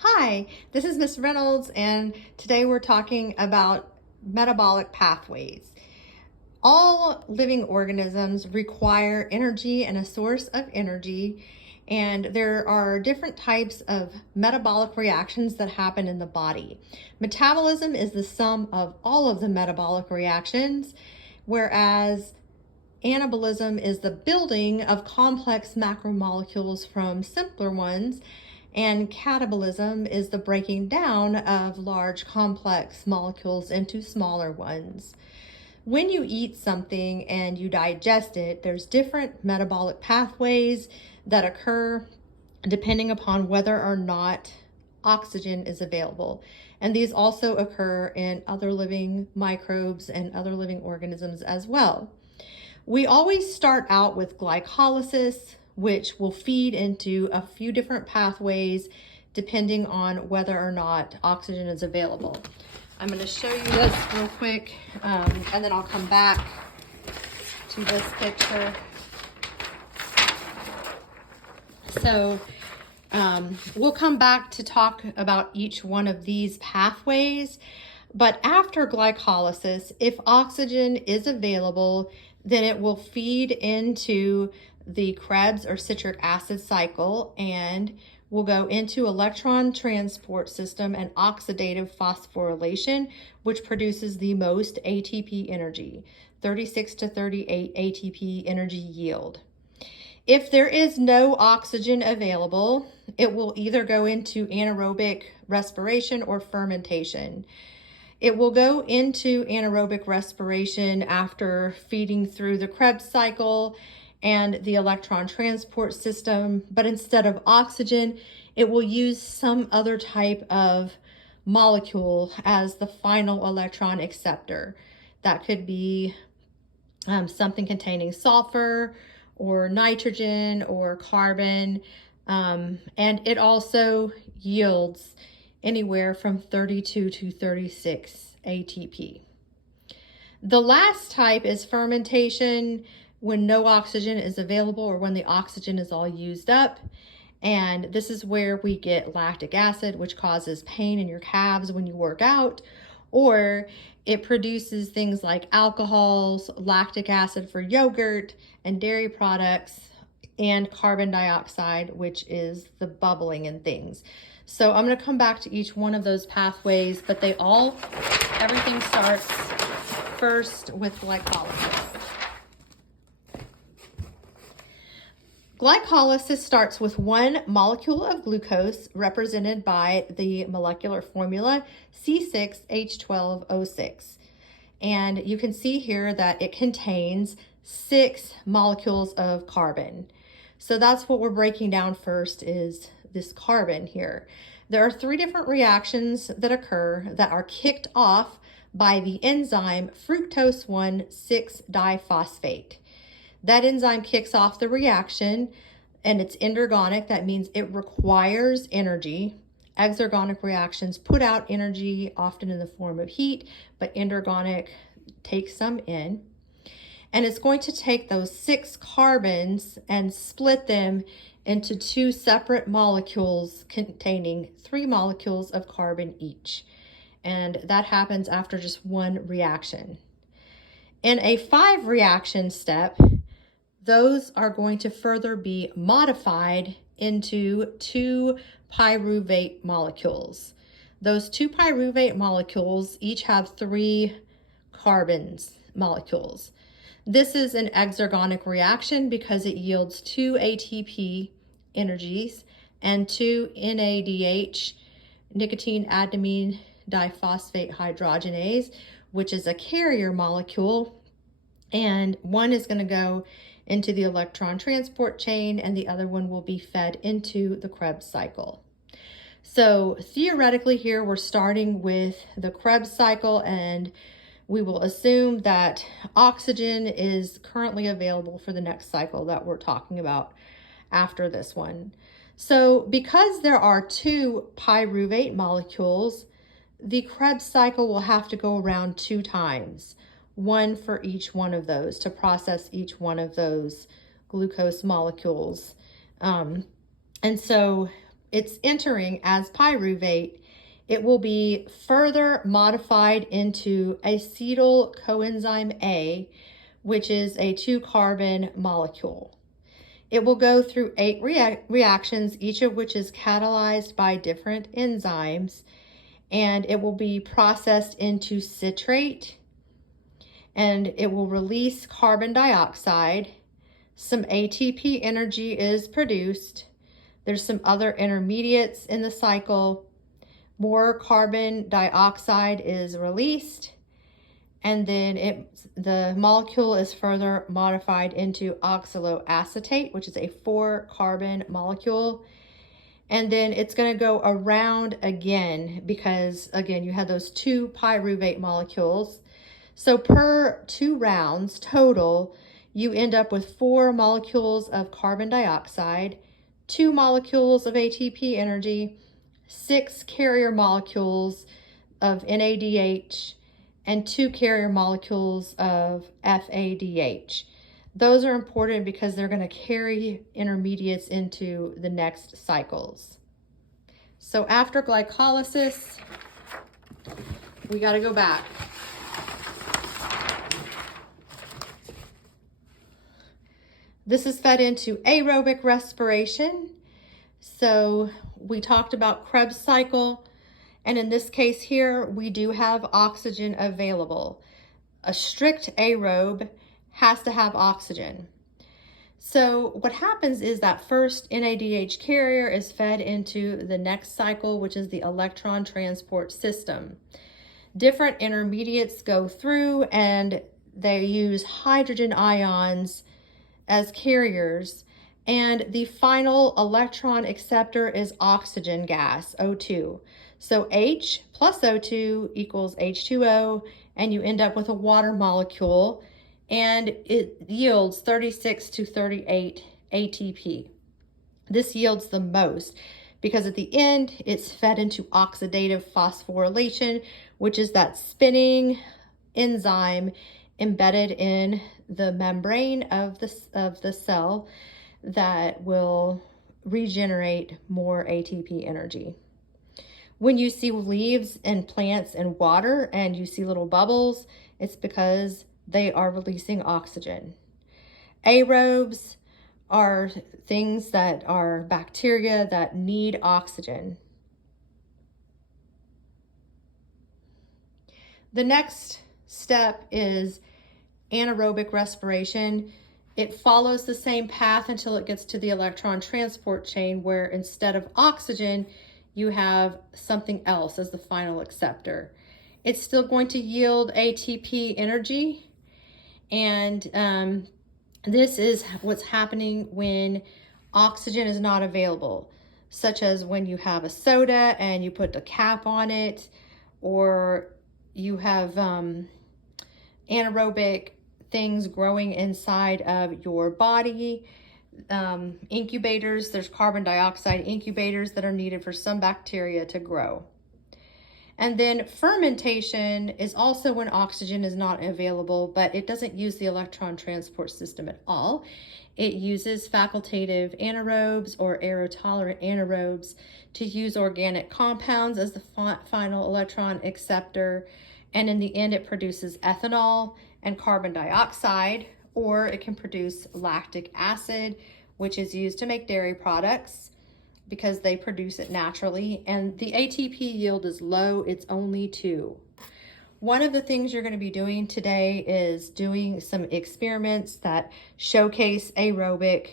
Hi, this is Miss Reynolds, and today we're talking about metabolic pathways. All living organisms require energy and a source of energy, and there are different types of metabolic reactions that happen in the body. Metabolism is the sum of all of the metabolic reactions, whereas anabolism is the building of complex macromolecules from simpler ones, and catabolism is the breaking down of large complex molecules into smaller ones. When you eat something and you digest it, there's different metabolic pathways that occur depending upon whether or not oxygen is available. And these also occur in other living microbes and other living organisms as well. We always start out with glycolysis, which will feed into a few different pathways depending on whether or not oxygen is available. I'm going to show you this real quick, and then I'll come back to this picture. So we'll come back to talk about each one of these pathways, but after glycolysis, if oxygen is available, then it will feed into the Krebs or citric acid cycle and will go into electron transport system and oxidative phosphorylation, which produces the most ATP energy, 36 to 38 ATP energy yield. If there is no oxygen available, it will either go into anaerobic respiration or fermentation. It will go into anaerobic respiration after feeding through the Krebs cycle and the electron transport system, but instead of oxygen, it will use some other type of molecule as the final electron acceptor. That could be something containing sulfur or nitrogen or carbon, and it also yields anywhere from 32 to 36 ATP. The last type is fermentation, when no oxygen is available or when the oxygen is all used up. And this is where we get lactic acid, which causes pain in your calves when you work out, or it produces things like alcohols, lactic acid for yogurt and dairy products, and carbon dioxide, which is the bubbling in things. So I'm going to come back to each one of those pathways, but everything starts first with glycolysis. Glycolysis starts with one molecule of glucose represented by the molecular formula C6H12O6. And you can see here that it contains 6 molecules of carbon. So that's what we're breaking down first, is this carbon here. There are 3 different reactions that occur that are kicked off by the enzyme fructose 1,6-diphosphate. That enzyme kicks off the reaction, and it's endergonic. That means it requires energy. Exergonic reactions put out energy, often in the form of heat, but endergonic takes some in. And it's going to take those 6 carbons and split them into 2 separate molecules containing 3 molecules of carbon each. And that happens after just one reaction. In a 5 reaction step, those are going to further be modified into 2 pyruvate molecules. Those 2 pyruvate molecules each have 3 carbons molecules. This is an exergonic reaction because it yields 2 ATP energies and 2 NADH, nicotine adenine diphosphate hydrogenase, which is a carrier molecule, and one is going to go into the electron transport chain and the other one will be fed into the Krebs cycle. So theoretically here we're starting with the Krebs cycle, and we will assume that oxygen is currently available for the next cycle that we're talking about after this one. So because there are 2 pyruvate molecules, the Krebs cycle will have to go around 2 times, one for each one of those, to process each one of those glucose molecules. And so it's entering as pyruvate, it will be further modified into acetyl coenzyme A, which is a 2-carbon molecule. It will go through 8 reactions, each of which is catalyzed by different enzymes, and it will be processed into citrate, and it will release carbon dioxide. Some ATP energy is produced. There's some other intermediates in the cycle. More carbon dioxide is released, and then the molecule is further modified into oxaloacetate, which is a 4-carbon molecule. And then it's going to go around again because, again, you have those 2 pyruvate molecules. So per 2 rounds total, you end up with 4 molecules of carbon dioxide, 2 molecules of ATP energy, 6 carrier molecules of NADH, and 2 carrier molecules of FADH. Those are important because they're going to carry intermediates into the next cycles. So after glycolysis, we got to go back. This is fed into aerobic respiration. So we talked about Krebs cycle, and in this case here, we do have oxygen available. A strict aerobe has to have oxygen. So what happens is that first NADH carrier is fed into the next cycle, which is the electron transport system. Different intermediates go through and they use hydrogen ions as carriers, and the final electron acceptor is oxygen gas, O2. So H plus O2 equals H2O, and you end up with a water molecule, and it yields 36 to 38 ATP. This yields the most because at the end, it's fed into oxidative phosphorylation, which is that spinning enzyme embedded in the membrane of the cell that will regenerate more ATP energy. When you see leaves and plants and water and you see little bubbles, it's because they are releasing oxygen. Aerobes are things that are bacteria that need oxygen. The next step is anaerobic respiration. It follows the same path until it gets to the electron transport chain, where instead of oxygen, you have something else as the final acceptor. It's still going to yield ATP energy, and this is what's happening when oxygen is not available, such as when you have a soda and you put the cap on it, or you have anaerobic things growing inside of your body. Incubators, there's carbon dioxide incubators that are needed for some bacteria to grow. And then fermentation is also when oxygen is not available, but it doesn't use the electron transport system at all. It uses facultative anaerobes or aerotolerant anaerobes to use organic compounds as the final electron acceptor. And in the end, it produces ethanol and carbon dioxide, or it can produce lactic acid, which is used to make dairy products because they produce it naturally. And the ATP yield is low, it's only 2. One of the things you're going to be doing today is doing some experiments that showcase aerobic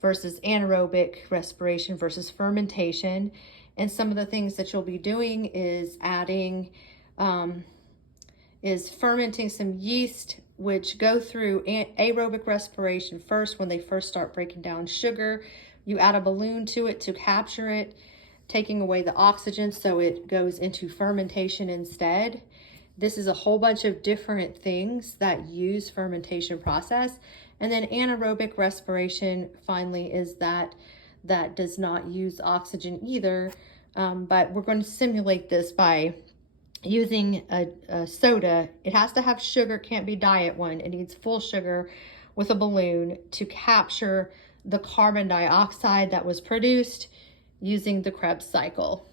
versus anaerobic respiration versus fermentation. And some of the things that you'll be doing is fermenting some yeast, which go through aerobic respiration first when they first start breaking down sugar. You add a balloon to it to capture it, taking away the oxygen so it goes into fermentation instead. This is a whole bunch of different things that use fermentation process. And then anaerobic respiration finally is that does not use oxygen either, but we're going to simulate this by using a soda. It has to have sugar, can't be diet one. It needs full sugar with a balloon to capture the carbon dioxide that was produced. using the Krebs cycle.